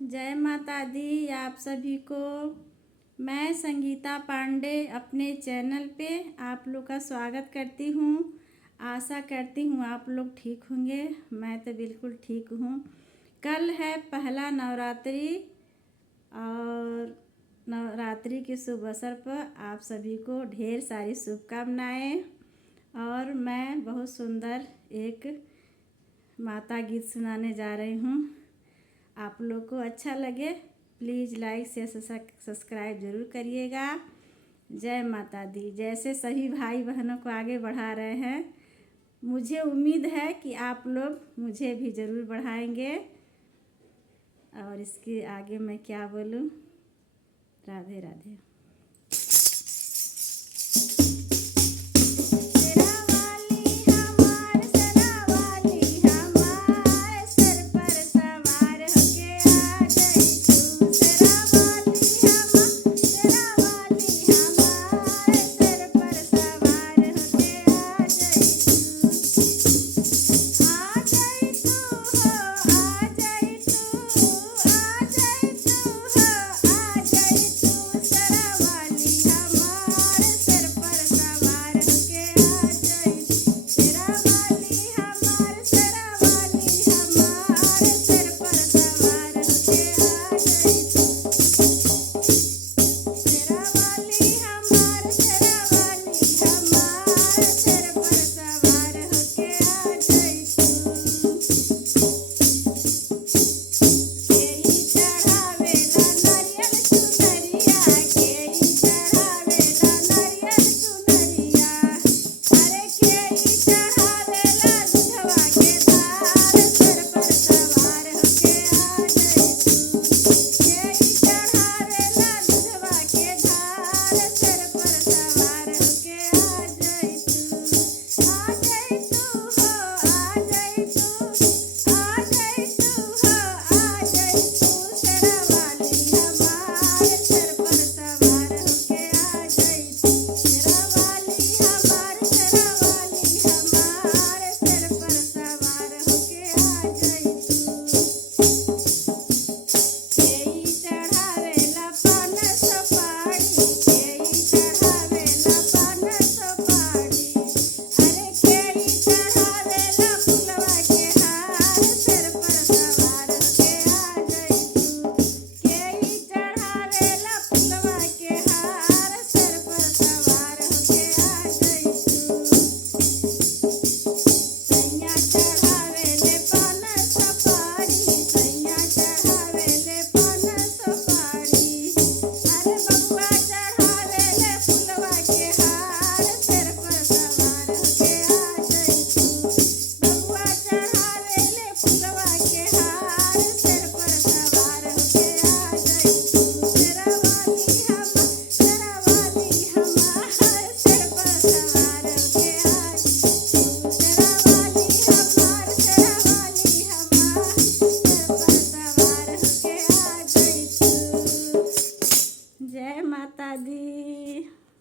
जय माता दी आप सभी को। मैं संगीता पांडे अपने चैनल पे आप लोग का स्वागत करती हूँ। आशा करती हूँ आप लोग ठीक होंगे। मैं तो बिल्कुल ठीक हूँ। कल है पहला नवरात्रि और नवरात्रि के शुभ अवसर पर आप सभी को ढेर सारी शुभकामनाएँ। और मैं बहुत सुंदर एक माता गीत सुनाने जा रही हूँ। आप लोग को अच्छा लगे प्लीज़ लाइक शेयर सब्सक्राइब ज़रूर करिएगा। जय माता दी। जैसे सभी भाई बहनों को आगे बढ़ा रहे हैं, मुझे उम्मीद है कि आप लोग मुझे भी ज़रूर बढ़ाएंगे। और इसके आगे मैं क्या बोलूँ। राधे राधे।